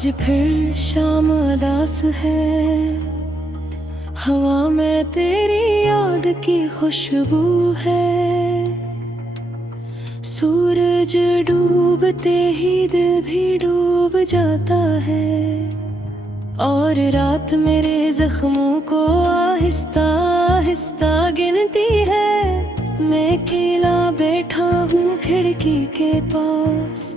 आज फिर शाम उदास है, हवा में तेरी याद की खुशबू है। सूरज डूबते ही दिल भी डूब जाता है, और रात मेरे जख्मों को आहिस्ता आहिस्ता गिनती है। मैं अकेला बैठा हूँ खिड़की के पास,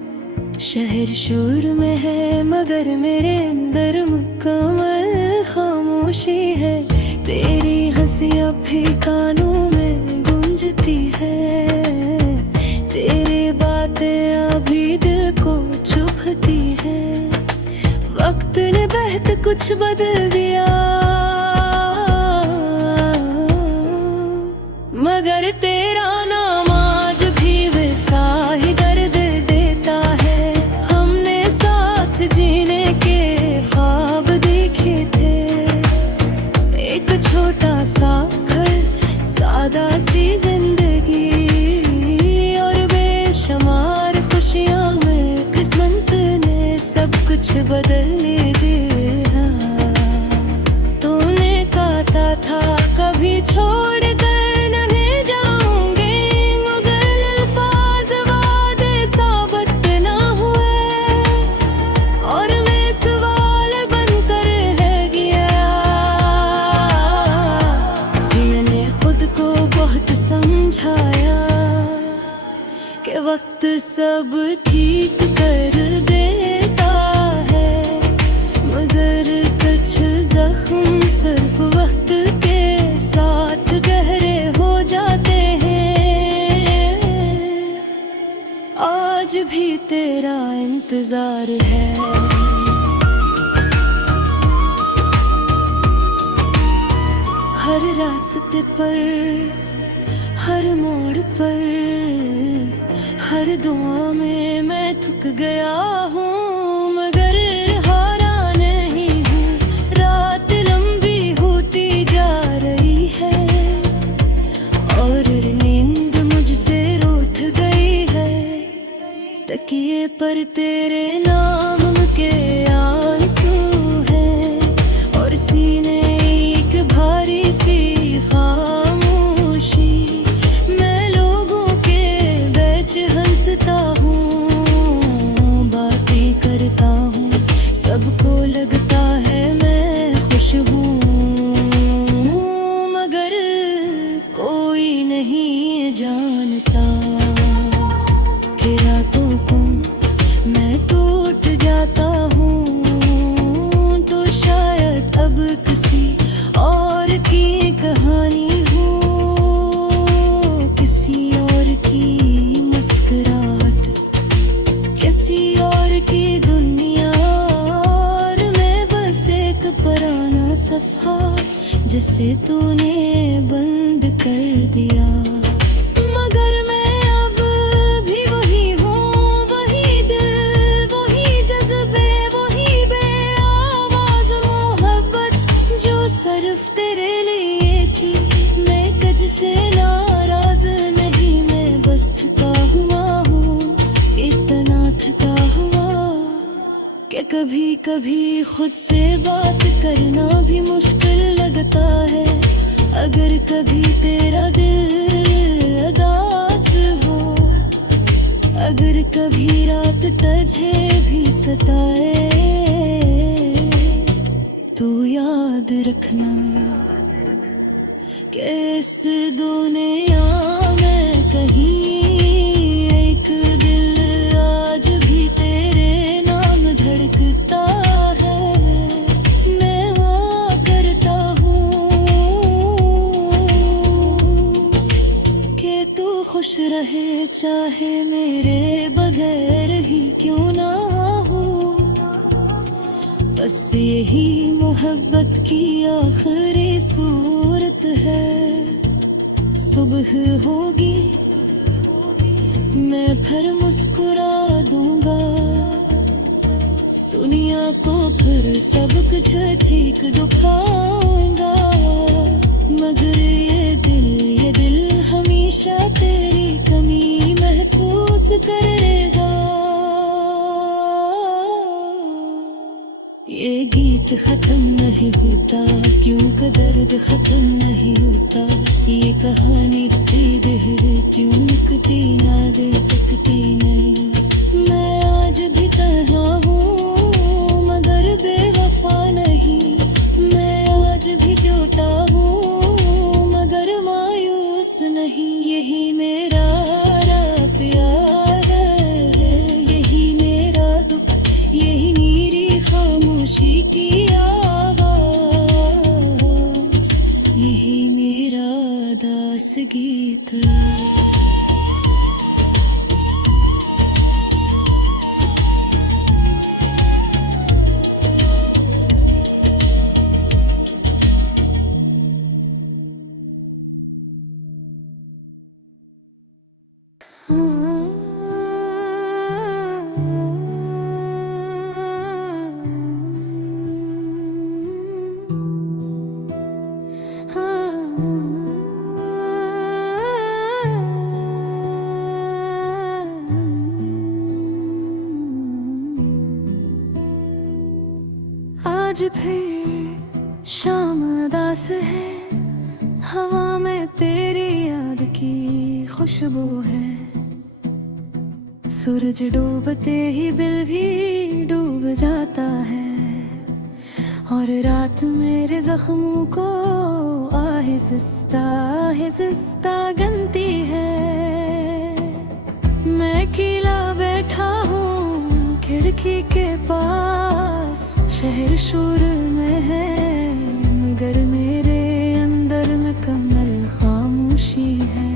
शहर शोर में है मगर मेरे अंदर मुकम्मल खामोशी है। तेरी हंसी अब भी कानों में गूंजती है, तेरी बातें अभी दिल को चुभती है। वक्त ने बहत कुछ बदल दिया, मगर तेरा नाम आज भी वैसा ही दर्द देता है। हमने साथ जीने के ख्वाब देखे थे, एक छोटा सा घर, सादा सी जिंदगी, और बेशुमार खुशियां में किस्मत ने सब कुछ बदल दिया। तूने कहा था कभी छोड़ के वक्त सब ठीक कर देता है, मगर कुछ जख्म सिर्फ वक्त के साथ गहरे हो जाते हैं। आज भी तेरा इंतजार है, हर रास्ते पर, हर मोड़ पर, हर दुआ में मैं थक गया हूँ, मगर हारा नहीं हूँ। रात लंबी होती जा रही है, और नींद मुझसे रूठ गई है। तकिए पर तेरे नाम के आंसू हैं, और सीने एक भारी सी खामोशी। मैं लोगों के बीच हंसता हूँ, बातें करता हूँ, सबको लगता है मैं खुश हूँ, मगर कोई नहीं जानता कि रातों को मैं टूट जाता हूँ, तो शायद अब किसी और की कहानी हो, किसी और की मुस्कुराहट, किसी और की दुनिया, और मैं बस एक पुराना सफ़ा जिसे तूने बंद कर दिया। मगर मैं अब भी वही हूँ, वही दिल, वही जज्बे, वही बेआवाज़ मोहब्बत जो सिर्फ तेरे लिए थी। मैं कज से नाराज नहीं, मैं बस थका हुआ हूँ, इतना थका हुआ कि कभी कभी खुद से बात करना भी मुश्किल लगता है। अगर कभी तेरा दिल उदास हो, अगर कभी रात तुझे भी सताए, तू याद रखना कि इस दुनिया में कहीं एक दिल आज भी तेरे नाम धड़कता है। मैं वहाँ करता हूँ कि तू खुश रहे, चाहे मेरे बगैर ही क्यों ना हो। बस यही मोहब्बत की आखिरी सूरत है। सुबह होगी मैं फिर मुस्कुरा दूंगा, दुनिया को फिर सब कुछ ठीक दिखाऊंगा, मगर ये दिल हमेशा तेरी कमी महसूस करेगा। गीत खत्म नहीं होता, क्यों का दर्द खत्म नहीं होता। ये कहानी धीरे क्यों मुकती ना दे तकती नहीं। मैं आज भी तन्हा हूँ मगर बेवफा नहीं। मैं आज भी टूटा हूँ मगर मायूस नहीं। यही मेरा प्यार है, यही मेरा दुख, यही मेरी खामोशी की आवाज़, यही मेरा दास गीत। आज फिर शाम उदास है, हवा में तेरी याद की खुशबू है। सूरज डूबते ही दिल भी डूब जाता है, और रात मेरे जख्मों को आहिस्ता गनती है। मैं अकेला बैठा हूँ खिड़की के पास, शहर शोर में है मगर मेरे अंदर मुकम्मल खामोशी है।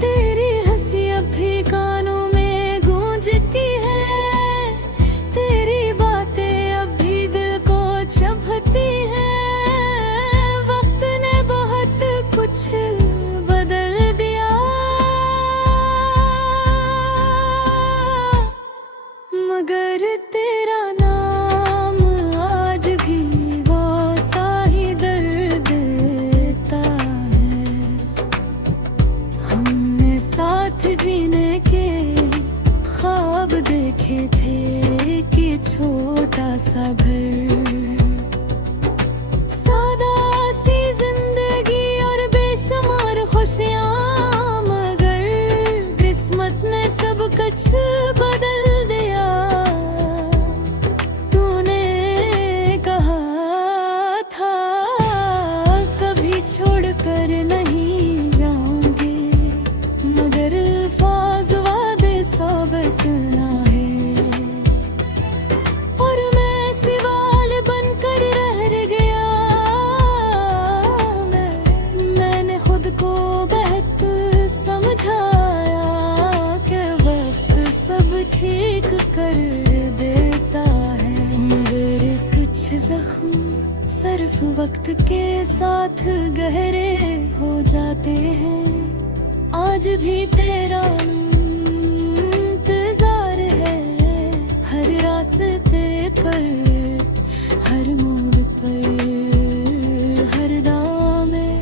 तेरी हंसी अब भी कानों में गूंजती है, तेरी बातें अब भी दिल को चुभती हैं। वक्त ने बहुत कुछ बदल दिया मगर तेरा नाम आज भी वैसा ही दर्द देता है। हमने साथ जीने के ख्वाब देखे थे कि छोटा सा घर, सादा सी जिंदगी और बेशुमार खुशियाँ, मगर किस्मत ने सब कुछ बदल दिया। तूने कहा था कभी छोड़कर नहीं जाऊंगी, मगर अल्फाज वादे साबित ना है। और मैं सवाल बनकर रह गया, मैंने खुद को बेहतर समझाया कि वक्त सब ठीक कर देता है। मगर कुछ जख्म सिर्फ वक्त के साथ गहरे हो जाते हैं। आज भी तेरा इंतजार है हर रास्ते पर, हर मोड़ पर, हर दाव में।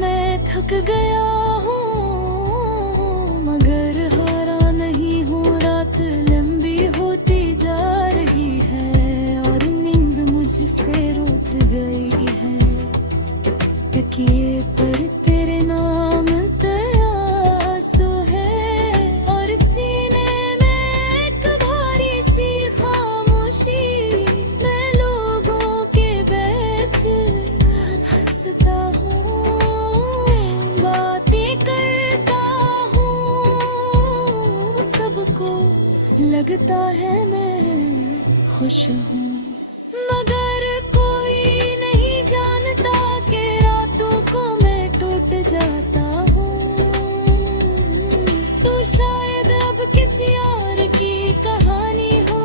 मैं थक गया हूँ मगर हारा नहीं हूँ। रात लंबी होती जा रही है और नींद मुझसे रूठ गई है। तकिए पर तेरे नाम आंसू है, और सीने में एक भारी सी खामोशी। मैं लोगों के बीच हंसता हूँ, बातें करता हूँ, सबको लगता है मैं खुश हूँ। मगर कोई नहीं जानता कि रातों को मैं टूट जाता हूँ। तो शायद अब किसी और की कहानी हो,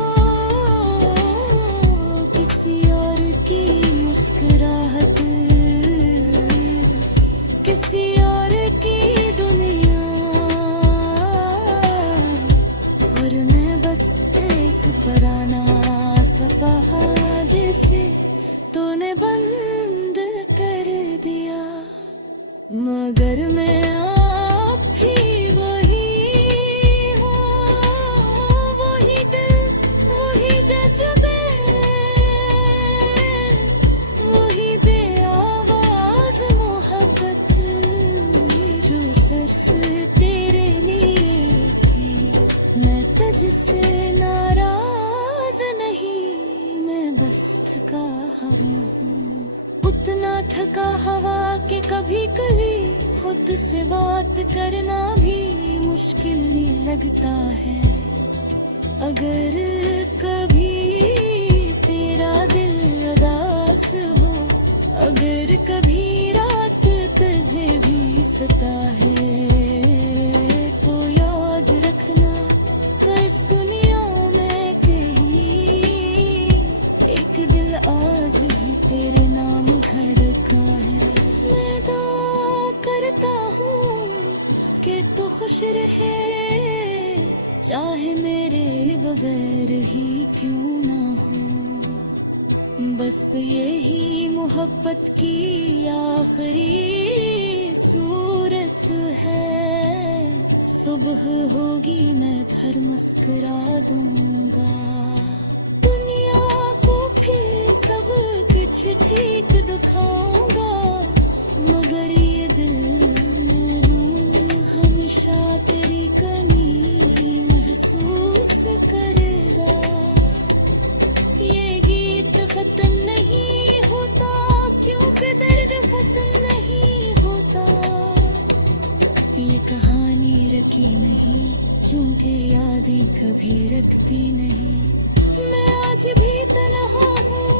किसी और की मुस्कुराहट, किसी और की दुनिया, और मैं बस एक पुराना सफा जिसे तूने बंद कर दिया। मगर मैं आप भी वही हूँ, वही दिल, वही जज्बे, थका हवा के कभी कभी खुद से बात करना भी मुश्किल ही लगता है। अगर कभी तेरा दिल उदास हो, अगर कभी रात तुझे भी सता है, तो याद रखना कि इस दुनिया में कहीं एक दिल आज भी तेरे नाम धड़का है। मैं दुआ करता हूँ कि तू खुश रहे, चाहे मेरे बगैर ही क्यों ना हो। बस यही मोहब्बत की आखिरी सूरत है। सुबह होगी मैं फिर मुस्कुरा दूंगा, दुनिया को फिर सब कुछ ठीक दिखाऊंगा, मगर ये दिल मेरा हमेशा तेरी कमी महसूस करेगा। ये गीत खत्म नहीं होता क्योंकि दर्द खत्म नहीं होता, ये कहानी रखी नहीं क्योंकि यादें कभी रखती नहीं। मैं आज भी तन्हा हूँ,